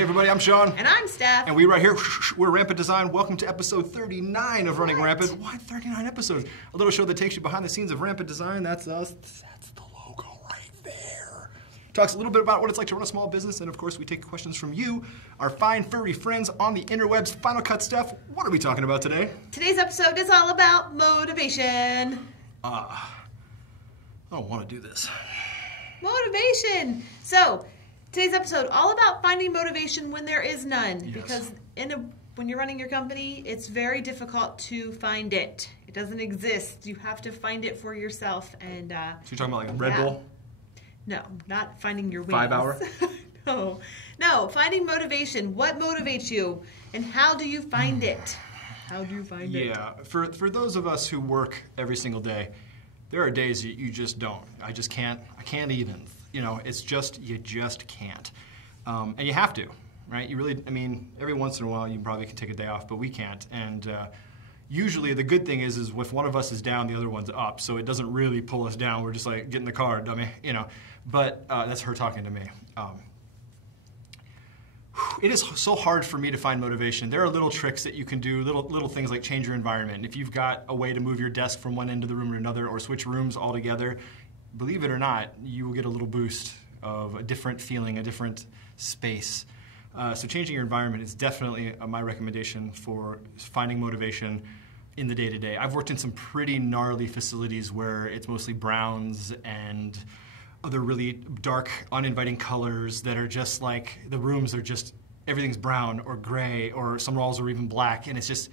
Hey everybody, I'm Sean. And I'm Steph. And we right here, we're Rampant Design. Welcome to episode 39 of Running Rampant. Why 39 episodes? A little show that takes you behind the scenes of Rampant Design. That's us. That's the logo right there. Talks a little bit about what it's like to run a small business, and of course we take questions from you, our fine furry friends on the interwebs. Final cut stuff. What are we talking about today? Today's episode is all about motivation. I don't want to do this. Motivation. So, today's episode all about finding motivation when there is none. Yes. Because when you're running your company, it's very difficult to find it. It doesn't exist. You have to find it for yourself. And So you're talking about like Red Bull? No, not finding your wings. 5 hour? No, finding motivation. What motivates you, and how do you find it? How do you find it? Yeah, for those of us who work every single day, there are days that you just don't. I just can't. I can't even. You know, it's just, you just can't. And you have to, right? You really, I mean, every once in a while you probably can take a day off, but we can't. And usually the good thing is if one of us is down, the other one's up. So it doesn't really pull us down. We're just like, get in the car, dummy, you know. But that's her talking to me. It is so hard for me to find motivation. There are little tricks that you can do, little things like change your environment. If you've got a way to move your desk from one end of the room to another or switch rooms altogether, believe it or not, you will get a little boost of a different feeling, a different space. So changing your environment is definitely my recommendation for finding motivation in the day-to-day. I've worked in some pretty gnarly facilities where it's mostly browns and other really dark, uninviting colors that are just like, the rooms are just, everything's brown or gray, or some walls are even black, and it's just,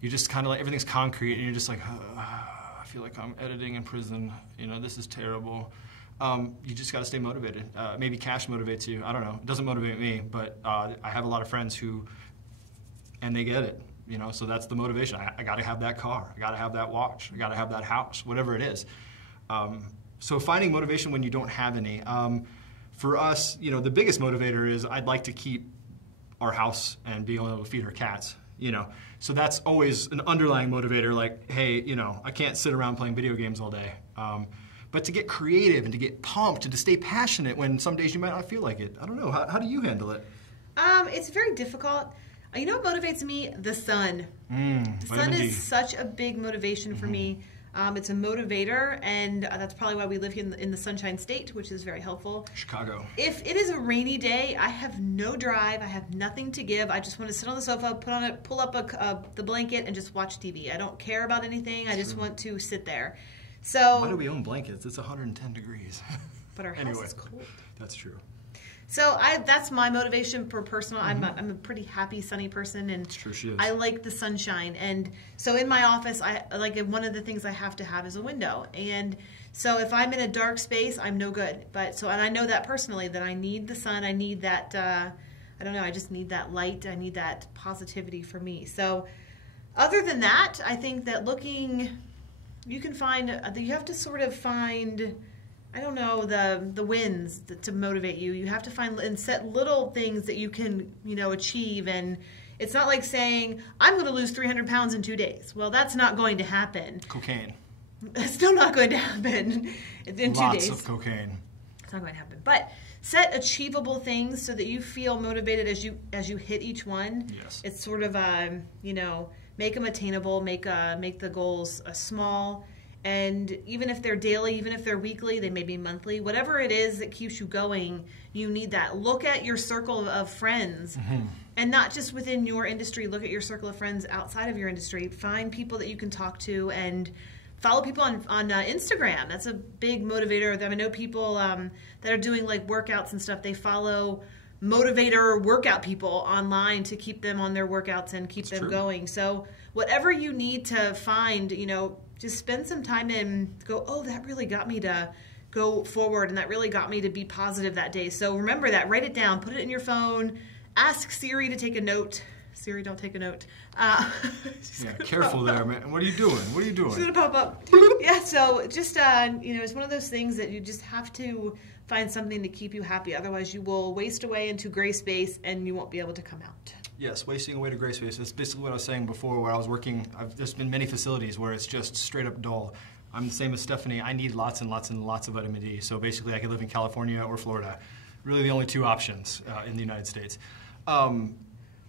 you're just kind of like, everything's concrete, and you're just like, I feel like I'm editing in prison, you know, this is terrible. You just got to stay motivated. Maybe cash motivates you, I don't know. It doesn't motivate me, but I have a lot of friends who, and they get it, you know, so that's the motivation. I got to have that car, I got to have that watch, I got to have that house, whatever it is. So finding motivation when you don't have any. For us, you know, the biggest motivator is I'd like to keep our house and be able to feed our cats, you know. So that's always an underlying motivator, like, hey, you know, I can't sit around playing video games all day. But to get creative and to get pumped and to stay passionate when some days you might not feel like it. I don't know, how do you handle it? It's very difficult. You know what motivates me? The sun. The sun is such a big motivation for me. It's a motivator, and that's probably why we live here in the Sunshine State, which is very helpful. Chicago. If it is a rainy day, I have no drive. I have nothing to give. I just want to sit on the sofa, pull up the blanket, and just watch TV. I don't care about anything. I just want to sit there. So why do we own blankets? It's 110 degrees. But our house is cold. That's true. So that's my motivation for personal. I'm a pretty happy, sunny person, and true, she is. I like the sunshine. And so in my office, one of the things I have to have is a window. And so if I'm in a dark space, I'm no good. And I know that personally, that I need the sun. I need that. I don't know. I just need that light. I need that positivity for me. So other than that, I think that you can find. You have to sort of find, I don't know, the wins to motivate you. You have to find and set little things that you can, you know, achieve. And it's not like saying, I'm going to lose 300 pounds in 2 days. Well, that's not going to happen. Cocaine. It's still not going to happen in 2 days. Lots of cocaine. It's not going to happen. But set achievable things so that you feel motivated as you hit each one. Yes. It's sort of, you know, make them attainable, make the goals small. And even if they're daily, even if they're weekly, they may be monthly, whatever it is that keeps you going, you need that. Look at your circle of friends, and not just within your industry. Look at your circle of friends outside of your industry. Find people that you can talk to, and follow people on Instagram. That's a big motivator. I know people that are doing like workouts and stuff. They follow motivator workout people online to keep them on their workouts and keep them going. So whatever you need to find, you know, just spend some time and go, oh, that really got me to go forward, and that really got me to be positive that day. So remember that. Write it down. Put it in your phone. Ask Siri to take a note. Siri, don't take a note. Yeah, careful there, man. What are you doing? What are you doing? She's going to pop up. Yeah, so just, you know, it's one of those things that you just have to find something to keep you happy. Otherwise, you will waste away into gray space, and you won't be able to come out. Yes, wasting away to gray space. That's basically what I was saying before where I was working. There's been many facilities where it's just straight up dull. I'm the same as Stephanie. I need lots and lots and lots of vitamin D. So basically I could live in California or Florida. Really the only two options in the United States.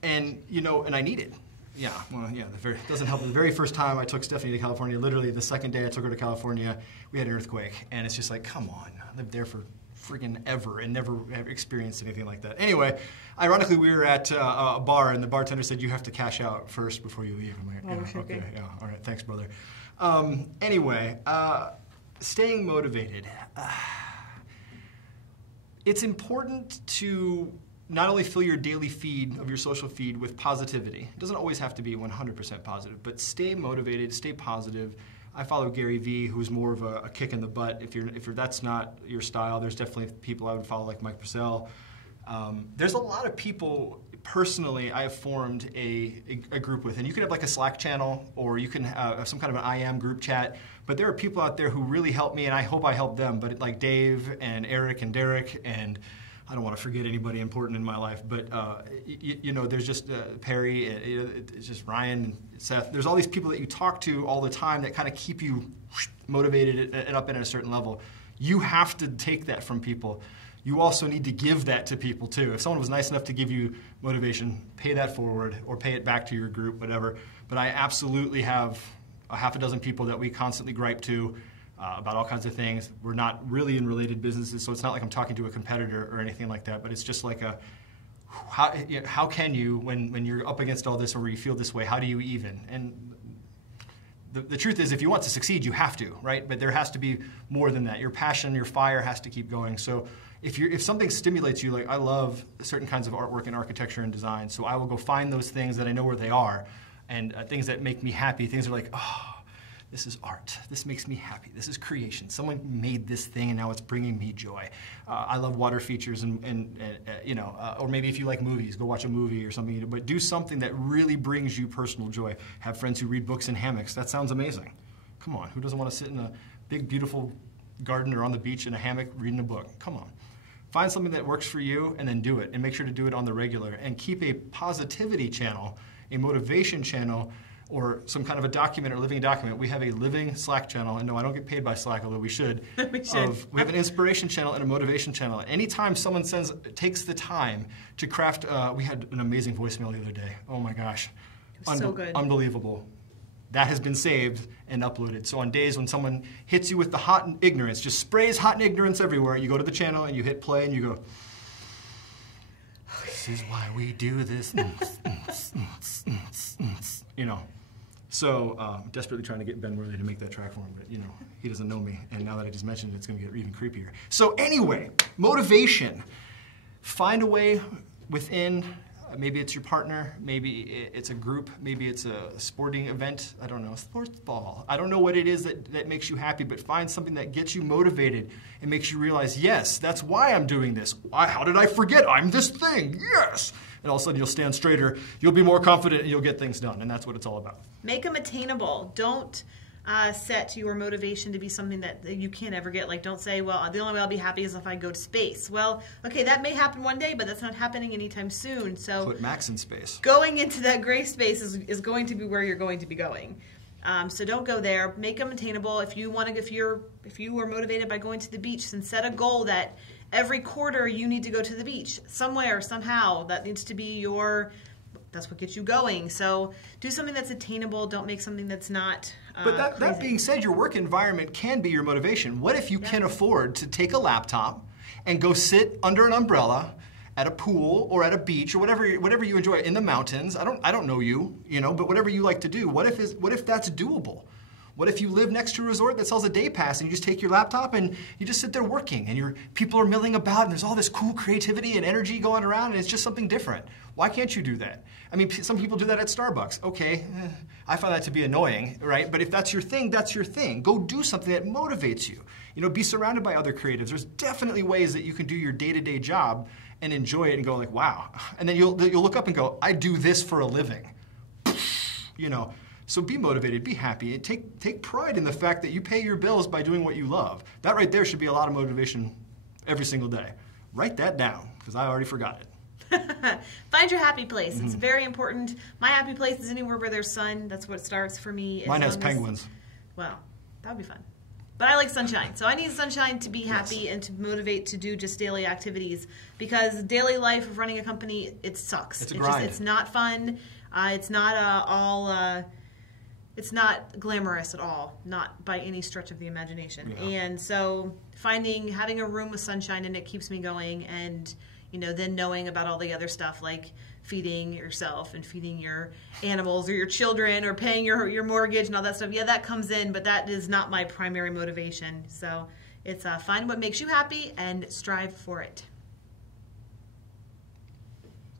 And, you know, and I need it. Yeah, well, yeah, it doesn't help. The very first time I took Stephanie to California, literally the second day I took her to California, we had an earthquake. And it's just like, come on, I lived there for freaking ever and never have experienced anything like that. Anyway, ironically, we were at a bar, and the bartender said, you have to cash out first before you leave. I'm like, yeah, okay, yeah, all right, thanks, brother. Anyway, staying motivated. It's important to not only fill your daily feed of your social feed with positivity. It doesn't always have to be 100% positive, but stay motivated, stay positive. I follow Gary Vee, who's more of a kick in the butt. If that's not your style, there's definitely people I would follow like Mike Purcell. There's a lot of people, personally, I have formed a group with. And you can have like a Slack channel, or you can have some kind of an IM group chat. But there are people out there who really help me, and I hope I help them. But like Dave and Eric and Derek, and I don't want to forget anybody important in my life, but you know, there's just Perry, it's just Ryan, and Seth. There's all these people that you talk to all the time that kind of keep you motivated and up at a certain level. You have to take that from people. You also need to give that to people too. If someone was nice enough to give you motivation, pay that forward or pay it back to your group, whatever. But I absolutely have a half a dozen people that we constantly gripe to about all kinds of things. We're not really in related businesses, so it's not like I'm talking to a competitor or anything like that, but it's just like how can you, when you're up against all this or you feel this way, how do you even? And the truth is, if you want to succeed, you have to, right? But there has to be more than that. Your passion, your fire has to keep going. So if something stimulates you, like I love certain kinds of artwork and architecture and design, so I will go find those things that I know where they are, and things that make me happy, things that are like, oh, this is art. This makes me happy. This is creation. Someone made this thing, and now it's bringing me joy. I love water features, and you know, or maybe if you like movies, go watch a movie or something. But do something that really brings you personal joy. Have friends who read books in hammocks. That sounds amazing. Come on, who doesn't want to sit in a big, beautiful garden or on the beach in a hammock reading a book? Come on. Find something that works for you, and then do it. And make sure to do it on the regular. And keep a positivity channel, a motivation channel, or some kind of a document or living document. We have a living Slack channel, and no, I don't get paid by Slack, although we should. We should. We have an inspiration channel and a motivation channel. Anytime someone takes the time to craft, we had an amazing voicemail the other day. Oh my gosh. It was so good. Unbelievable. That has been saved and uploaded. So on days when someone hits you with the hot ignorance, just sprays hot ignorance everywhere, you go to the channel and you hit play and you go, this is why we do this. You know. So desperately trying to get Ben Worley to make that track for him, but you know, he doesn't know me, and now that I just mentioned it, it's going to get even creepier. So anyway, motivation. Find a way within, maybe it's your partner, maybe it's a group, maybe it's a sporting event, I don't know, sports ball. I don't know what it is that makes you happy, but find something that gets you motivated and makes you realize, yes, that's why I'm doing this. How did I forget I'm this thing? Yes! And all of a sudden you'll stand straighter, you'll be more confident, and you'll get things done, and that's what it's all about. Make them attainable. Don't set your motivation to be something that you can't ever get. Like, don't say, well, the only way I'll be happy is if I go to space. Well, okay, that may happen one day, but that's not happening anytime soon. So put Max in space. Going into that gray space is going to be where you're going to be going. So don't go there. Make them attainable. If you are motivated by going to the beach, then set a goal that every quarter you need to go to the beach somewhere, somehow. That needs to be that's what gets you going. So do something that's attainable. Don't make something that's not But that being said, your work environment can be your motivation. What if you can afford to take a laptop and go sit under an umbrella at a pool or at a beach or whatever you enjoy, in the mountains? I don't know you, but whatever you like to do. What if that's doable? What if you live next to a resort that sells a day pass and you just take your laptop and you just sit there working and your people are milling about and there's all this cool creativity and energy going around and it's just something different? Why can't you do that? I mean, some people do that at Starbucks. Okay, I find that to be annoying, right? But if that's your thing, that's your thing. Go do something that motivates you. Be surrounded by other creatives. There's definitely ways that you can do your day-to-day job and enjoy it and go like, wow. And then you'll look up and go, I do this for a living. So be motivated, be happy, and take pride in the fact that you pay your bills by doing what you love. That right there should be a lot of motivation every single day. Write that down, because I already forgot it. Find your happy place. It's very important. My happy place is anywhere where there's sun. That's what starts for me. Mine has penguins. Well, that would be fun. But I like sunshine. So I need sunshine to be happy and to motivate to do just daily activities. Because daily life of running a company, it sucks. It's a grind. It's not fun. It's not it's not glamorous at all, not by any stretch of the imagination. Yeah. And so having a room with sunshine in it keeps me going, and then knowing about all the other stuff like feeding yourself and feeding your animals or your children or paying your mortgage and all that stuff. Yeah, that comes in, but that is not my primary motivation. So it's find what makes you happy and strive for it.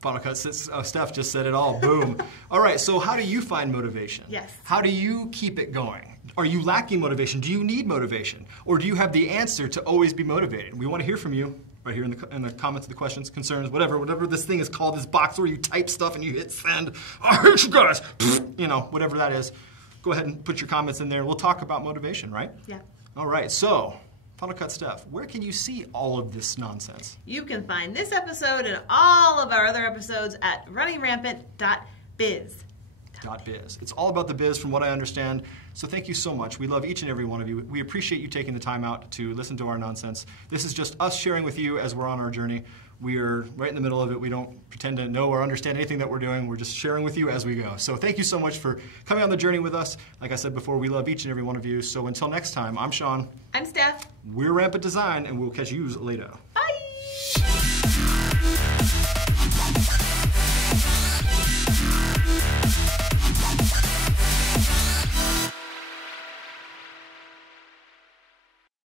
Final cut. Steph just said it all. Boom. All right, so how do you find motivation? Yes. How do you keep it going? Are you lacking motivation? Do you need motivation? Or do you have the answer to always be motivated? We want to hear from you right here in the comments, the questions, concerns, whatever this thing is called, this box where you type stuff and you hit send. I hate you guys. Whatever that is. Go ahead and put your comments in there. We'll talk about motivation, right? Yeah. All right, so Final Cut Steph, where can you see all of this nonsense? You can find this episode and all of our other episodes at runningrampant.biz. .biz. It's all about the biz from what I understand. So thank you so much. We love each and every one of you. We appreciate you taking the time out to listen to our nonsense. This is just us sharing with you as we're on our journey. We are right in the middle of it. We don't pretend to know or understand anything that we're doing. We're just sharing with you as we go. So thank you so much for coming on the journey with us. Like I said before, we love each and every one of you. So until next time, I'm Sean. I'm Steph. We're Rampant Design, and we'll catch you later. Bye.